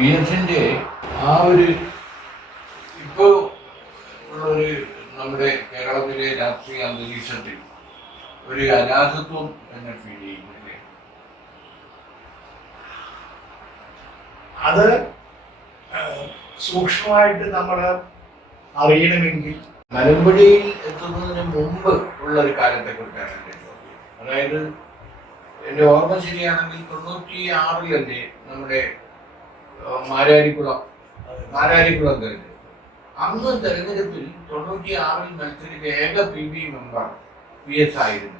B എസിന്റെ ആ ഒരു ഇപ്പോൾ ഉള്ളൊരു നമ്മുടെ കേരളത്തിലെ രാഷ്ട്രീയ അന്തരീക്ഷത്തിൽ ഒരു അനാഥത്വം എന്നെ ഫീൽ ചെയ്യുന്നില്ലേ അത് സൂക്ഷ്മമായിട്ട് നമ്മൾ അറിയണമെങ്കിൽ മലമ്പുഴയിൽ എത്തുന്നതിന് മുമ്പ് ഉള്ള ഒരു കാലത്തെ കുറിച്ചാണ് എന്റെ ചോദ്യം. അതായത് എന്റെ ഓർമ്മ ശരിയാണെങ്കിൽ തൊണ്ണൂറ്റി ആറിലല്ലേ നമ്മുടെ മാരാരിക്കുളം. മാരാരിക്കുളം തെരഞ്ഞെടുപ്പ് അന്ന് തെരഞ്ഞെടുപ്പിൽ തൊണ്ണൂറ്റി ആറിൽ മത്സരിച്ച ഏക P B member P S ആയിരുന്നു.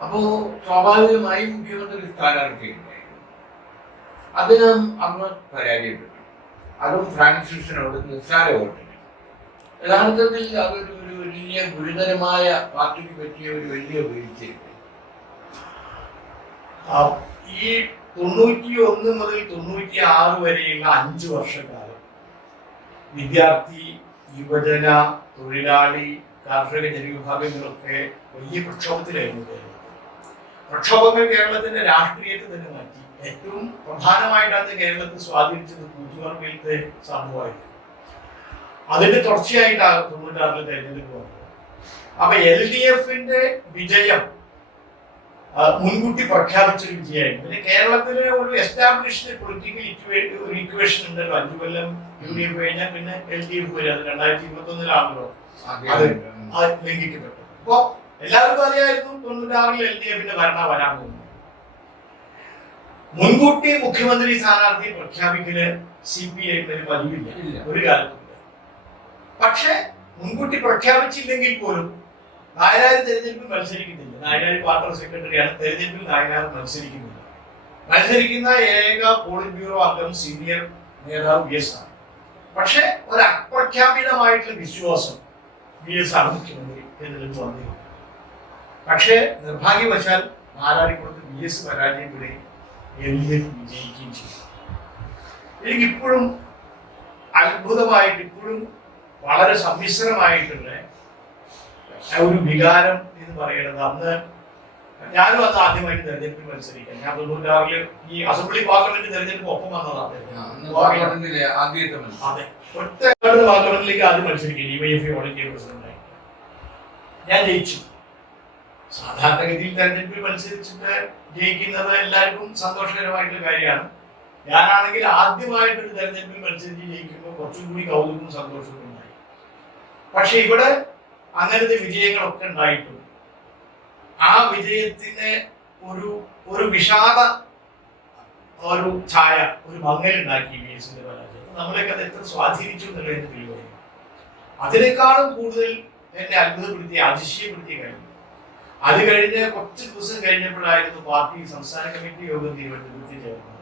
അപ്പോ സ്വാഭാവികമായും മുഖ്യമന്ത്രി സ്ഥാനാർത്ഥിയുണ്ടായിരുന്നു അദ്ദേഹം അന്ന് പരാജയപ്പെട്ടു. അതും ഫ്രാൻസിസിനോട് നിസ്സാര വോട്ടിന് യഥാർത്ഥത്തിൽ അതൊരു ഒരു വലിയ ഗുരുതരമായ പാർട്ടിക്ക് പറ്റിയ ഒരു വലിയ വീഴ്ചയുണ്ട് ഈ തൊണ്ണൂറ്റി ഒന്ന് മുതൽ തൊണ്ണൂറ്റി ആറ് വരെയുള്ള അഞ്ച് വർഷക്കാലം. വിദ്യാർത്ഥി യുവജന തൊഴിലാളി കാർഷിക ജനവിഭാഗങ്ങളൊക്കെ വലിയ പ്രക്ഷോഭത്തിലായിരുന്നു കേരളത്തിൽ. പ്രക്ഷോഭങ്ങൾ കേരളത്തിന്റെ രാഷ്ട്രീയത്തെ തന്നെ മാറ്റി. ഏറ്റവും പ്രധാനമായിട്ടാണ് കേരളത്തെ സ്വാധീനിച്ചത് കൂത്തുപറമ്പിലത്തെ സംഭവമായിരുന്നു അതിന്റെ തുടർച്ചയായിട്ടാണ് തൊണ്ണൂറ്റാറിലെ തെരഞ്ഞെടുപ്പ് വന്നത്. അപ്പൊ എൽ ഡി എഫിന്റെ വിജയം മുൻകൂട്ടി പ്രഖ്യാപിച്ചൊരു വിജയമായിരുന്നു. പിന്നെ കേരളത്തിലെ ഒരു എസ്റ്റാബ്ലിഷ്ഡ് പൊളിറ്റിക്കൽ ഒരു ഇക്വേഷൻ ഉണ്ടല്ലോ. അഞ്ചു കൊല്ലം യു ഡി എഫ് കഴിഞ്ഞാൽ പിന്നെ എൽ ഡി എഫ് വരും. അത് രണ്ടായിരത്തി ഇരുപത്തി ഒന്നിലാണല്ലോ അത് ലംഘിക്കപ്പെട്ടു. അപ്പോ എല്ലാവർക്കും അറിയായിരുന്നു തൊണ്ണൂറ്റാറിൽ എൽ ഡി എഫിന്റെ ഭരണ വരാൻ പോകുന്നു. മുൻകൂട്ടി മുഖ്യമന്ത്രി സ്ഥാനാർത്ഥി പ്രഖ്യാപിക്കൽ സി പി ഐ പതിവില്ല. ഒരു കാലത്തുണ്ട് പക്ഷെ മുൻകൂട്ടി പ്രഖ്യാപിച്ചില്ലെങ്കിൽ പോലും നായനാർ തെരഞ്ഞെടുപ്പിൽ മത്സരിക്കുന്നില്ല. നായനാർ പാർട്ടി സെക്രട്ടറിയാണ് തെരഞ്ഞെടുപ്പിൽ നായനാർ മത്സരിക്കുന്നില്ല. മത്സരിക്കുന്ന ഏക പോളിറ്റ് ബ്യൂറോ അംഗം സീനിയർ നേതാവ് വി എസ് ആണ്. പക്ഷെ ഒരു അപ്രഖ്യാപിതമായിട്ടുള്ള വിശ്വാസം വി എസ് ആണ് മുഖ്യമന്ത്രി തെരഞ്ഞെടുപ്പ് വന്നിരുന്നു പക്ഷേ നിർഭാഗ്യവശാൽ നാലാരിക്കുളത്ത് വി എസ് പരാജയപ്പെടുകയും എൽ ഡി എഫ് വിജയിക്കുകയും ചെയ്തു. എനിക്കിപ്പോഴും അത്ഭുതമായിട്ട് ഇപ്പോഴും വളരെ സമ്മിശ്രമായിട്ടുള്ള ഒരു വികാരം എന്ന് പറയുന്നത് അന്ന് ഞാനും അന്ന് ആദ്യമായിട്ട് തെരഞ്ഞെടുപ്പിൽ മത്സരിക്കാം. ഞാൻ തൊണ്ണൂറ്റാറിൽ ഈ അസംബ്ലി പാർലമെന്റ് തെരഞ്ഞെടുപ്പ് ഒപ്പം വന്നതാണ് അതെ. ഒറ്റ പാർലമെന്റിലേക്ക് ആദ്യം മത്സരിക്കും D Y F all India പ്രസിഡന്റായി. ഞാൻ ജയിച്ചു. സാധാരണഗതിയിൽ തെരഞ്ഞെടുപ്പിൽ മത്സരിച്ചിട്ട് ജയിക്കുന്നത് എല്ലാവർക്കും സന്തോഷകരമായിട്ടുള്ള കാര്യമാണ്. ഞാനാണെങ്കിൽ ആദ്യമായിട്ട് ഒരു തെരഞ്ഞെടുപ്പിൽ മത്സരിച്ച് ജയിക്കുമ്പോൾ കുറച്ചും കൂടി കൗതുകവും സന്തോഷവും ഉണ്ടായി. പക്ഷെ ഇവിടെ അങ്ങനത്തെ വിജയങ്ങളൊക്കെ ഉണ്ടായിട്ടുണ്ട്. ആ വിജയത്തിന് ഒരു ഒരു വിഷാദ ഒരു ഛായ ഒരു മങ്ങലുണ്ടാക്കി വി എസിന്റെ പരാജയം. നമ്മളെയൊക്കെ അത് എത്ര സ്വാധീനിച്ചു എന്നുള്ളതിന് തെളിവായി അതിനേക്കാളും കൂടുതൽ എന്നെ അത്ഭുതപ്പെടുത്തിയ അതിശയപ്പെടുത്തിയ കാര്യം. അത് കഴിഞ്ഞ് കുറച്ച് ദിവസം കഴിഞ്ഞപ്പോഴായിരുന്നു പാർട്ടി സംസ്ഥാന കമ്മിറ്റി യോഗം തിരുവനന്തപുരത്ത് ചേർന്നത്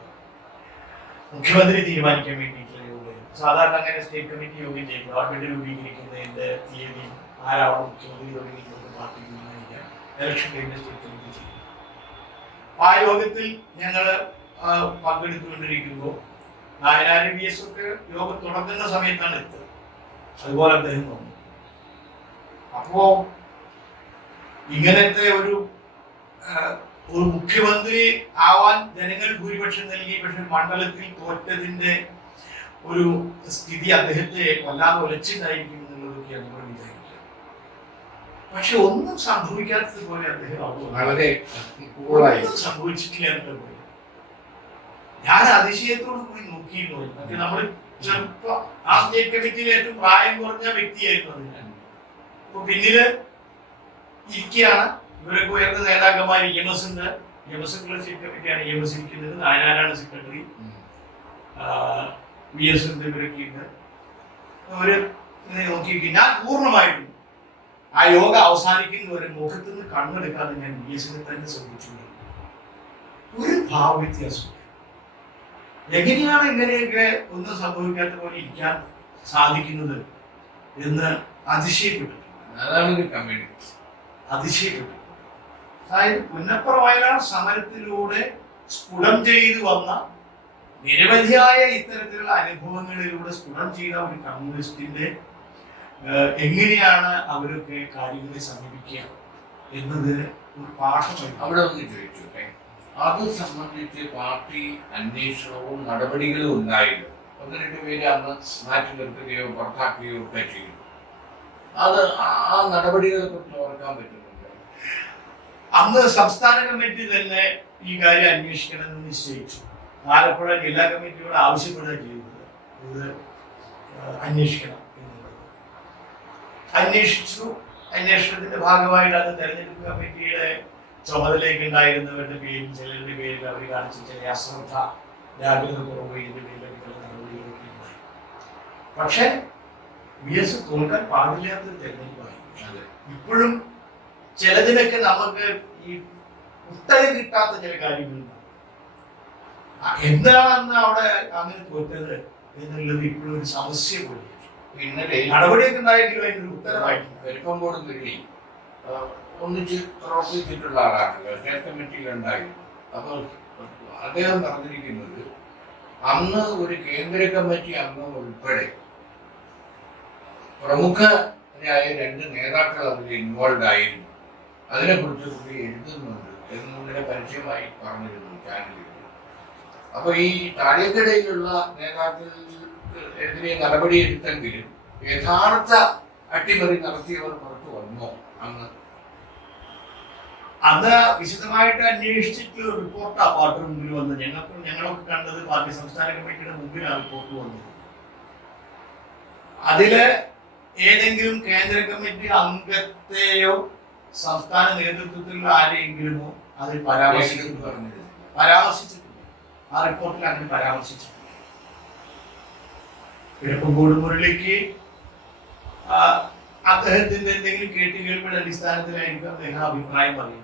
മുഖ്യമന്ത്രി തീരുമാനിക്കാൻ വേണ്ടിയിട്ടുള്ള യോഗം. സാധാരണ അങ്ങനെ സ്റ്റേറ്റ് കമ്മിറ്റി യോഗം ചെയ്യും ഗവൺമെന്റ് രൂപീകരിക്കുന്നതിന്റെ തീയതി ആരാവണം മുഖ്യമന്ത്രി തുടങ്ങിയിട്ടുള്ള പാർട്ടി തീരുമാനിക്കാം ഇലക്ഷൻ കഴിഞ്ഞ ചെയ്യും. ആ യോഗത്തിൽ ഞങ്ങൾ പങ്കെടുത്തുകൊണ്ടിരിക്കുമ്പോൾ നായനാര് വി എസ് ഒക്കെ യോഗം തുടങ്ങുന്ന സമയത്താണ് എത്തുക അതുപോലെ അദ്ദേഹം വന്നു. അപ്പോ ഇങ്ങനത്തെ ഒരു ഒരു മുഖ്യമന്ത്രി ആവാൻ ജനങ്ങൾ ഭൂരിപക്ഷം നൽകി പക്ഷെ മണ്ഡലത്തിൽ തോറ്റതിന്റെ ഒരു സ്ഥിതി അദ്ദേഹത്തെ വല്ലാതെ ഒലച്ചിട്ടായിരിക്കും എന്നുള്ളതൊക്കെയാണ് നമ്മൾ വിചാരിക്കുക പക്ഷെ ഒന്നും സംഭവിക്കാത്തത് പോലെ അദ്ദേഹം വളരെ ഒന്നും സംഭവിച്ചിട്ടില്ല എന്നുള്ള പോലെ ഞാൻ അതിശയത്തോടു കൂടി നോക്കിയിരുന്നു. മറ്റേ നമ്മൾ ചെറുപ്പം ആ സ്റ്റേറ്റ് കമ്മിറ്റിയിൽ ഏറ്റവും പ്രായം കുറഞ്ഞ വ്യക്തിയായിരുന്നു അത് ഞാൻ. അപ്പൊ പിന്നിൽ ഇരിക്കുകയാണ്. ഇവരൊക്കെ ഉയർന്ന നേതാക്കന്മാർ ഇ എം എസ് ഉണ്ട്. ഇ എം എസ് സ്റ്റേറ്റ് കമ്മിറ്റിയാണ് ഇ എം എസ് ഇരിക്കുന്നത്. നായനാരാണ് സെക്രട്ടറി. വി എസ് ഉണ്ട് ഇവരൊക്കെ ഉണ്ട്. അവർ ഇങ്ങനെ നോക്കി ഞാൻ പൂർണമായിട്ടും ആ യോഗ അവസാനിക്കുന്നവരെ മുഖത്ത് നിന്ന് കണ്ണെടുക്കാതെ ഞാൻ ബി എസിനെ തന്നെ ശ്രദ്ധിച്ചു ഒരു ഭാവവ്യത്യാസം എങ്ങനെയാണ് ഇങ്ങനെയൊക്കെ ഒന്നും സംഭവിക്കാത്ത പോലെ ഇരിക്കാൻ സാധിക്കുന്നത് എന്ന് അതിശയപ്പെട്ടു അതാണ് ഒരു കമ്മ്യൂണിറ്റി അതിശയപ്പെട്ടു അതായത് പുന്നപ്പുറ വയലാർ സമരത്തിലൂടെ സ്ഫുടം ചെയ്തു വന്ന നിരവധിയായ ഇത്തരത്തിലുള്ള അനുഭവങ്ങളിലൂടെ സ്ഫുടം ചെയ്ത ഒരു കമ്മ്യൂണിസ്റ്റിന്റെ എങ്ങനെയാണ് അവരൊക്കെ കാര്യങ്ങളെ സമീപിക്കുക എന്നത് ഒരു പാഠമായി അവിടെ ഒന്ന് ചോദിച്ചോട്ടെ? അത് സംബന്ധിച്ച് പാർട്ടി അന്വേഷണവും നടപടികളും ഉണ്ടായില്ല ഒന്ന് രണ്ട് പേര് അന്ന് മാറ്റി നിർത്തുകയോ പുറത്താക്കുകയോ ഒക്കെ ചെയ്തു. അത് ആ- നടപടികളെ കുറിച്ച് ഓർക്കാൻ പറ്റുന്നുണ്ട്? അന്ന് സംസ്ഥാന കമ്മിറ്റി തന്നെ ഈ കാര്യം അന്വേഷിക്കണമെന്ന് നിശ്ചയിച്ചു. ആലപ്പുഴ ജില്ലാ കമ്മിറ്റിയോട് ആവശ്യപ്പെടുകയാണ് ചെയ്തത്. ഇത് അന്വേഷിക്കണം. അന്വേഷിച്ചു. അന്വേഷണത്തിന്റെ ഭാഗമായിട്ട് അത് തെരഞ്ഞെടുപ്പ് കമ്മിറ്റിയുടെ ചുമതലയ്ക്ക് ഉണ്ടായിരുന്നവരുടെ പേരിൽ ചിലരുടെ പേരിൽ അവർ കാണിച്ച ചില അശ്രദ്ധ ജാഗ്രത കുറവ് ഇതിന്റെ പേരിലൊക്കെ ചില നടപടികളൊക്കെ ഉണ്ടായി. പക്ഷേ വി എസ് തോൽക്കാൻ പാടില്ലാത്തൊരു തെരഞ്ഞെടുപ്പായി. ഇപ്പോഴും ചിലതിനൊക്കെ നമുക്ക് ഈ ഉത്തരം കിട്ടാത്ത ചില കാര്യങ്ങളുണ്ട്. എന്താണെന്ന് എന്താണ് അവിടെ അങ്ങനെ തോറ്റത് എന്നുള്ളത് ഇപ്പോഴും ഒരു സമസ്യ കൂടിയാണ് ഇന്നലെ നടപടിയൊക്കെ ഉണ്ടായെങ്കിലും അതിനൊരു ഉത്തരവായിട്ടില്ല ബോർഡ് മുരളി ഒന്നിച്ച് പ്രവർത്തിച്ചിട്ടുള്ള ആളാണ്. വെൽഫെയർ കമ്മിറ്റിയിലുണ്ടായിരുന്നു അപ്പോൾ അദ്ദേഹം പറഞ്ഞിരിക്കുന്നത് അന്ന് ഒരു കേന്ദ്ര കമ്മിറ്റി അംഗം ഉൾപ്പെടെ പ്രമുഖരായ രണ്ട് നേതാക്കൾ അതിൽ ഇൻവോൾവ് ആയിരുന്നു. അതിനെക്കുറിച്ച് പുള്ളി എഴുതുന്നുണ്ട് എന്നിങ്ങനെ പരിചയമായി പറഞ്ഞിരുന്നു ചാനലിൽ. അപ്പോൾ ഈ താഴേക്കിടയിലുള്ള നേതാക്കൾക്കെതിരെ നടപടിയെടുത്തെങ്കിലും യഥാർത്ഥ അട്ടിമറി നടത്തിയവർ പുറത്തു വന്നോ? അന്ന്. അത് വിശദമായിട്ട് അന്വേഷിച്ചിട്ട് റിപ്പോർട്ടാ പാർട്ടിന് പാർട്ടി മുമ്പിൽ വന്നത്. ഞങ്ങൾക്ക് ഞങ്ങളൊക്കെ കണ്ടത് പാർട്ടി സംസ്ഥാന കമ്മിറ്റിയുടെ മുമ്പിലാണ് റിപ്പോർട്ട് വന്നത്. അതിൽ ഏതെങ്കിലും കേന്ദ്ര കമ്മിറ്റി അംഗത്തെയോ സംസ്ഥാന നേതൃത്വത്തിലുള്ള ആരെയെങ്കിലുമോ അതിൽ പരാമർശിക്കുന്നു പറഞ്ഞത് പരാമർശിച്ചിട്ടില്ല. ആ റിപ്പോർട്ടിൽ അങ്ങനെ പരാമർശിച്ചിട്ടില്ല. കിഴക്കങ്കോട് മുരളിക്ക് അദ്ദേഹത്തിന്റെ എന്തെങ്കിലും കേട്ടുകേൾപ്പിന്റെ അടിസ്ഥാനത്തിലായിരിക്കും അദ്ദേഹം അഭിപ്രായം പറയുന്നത്.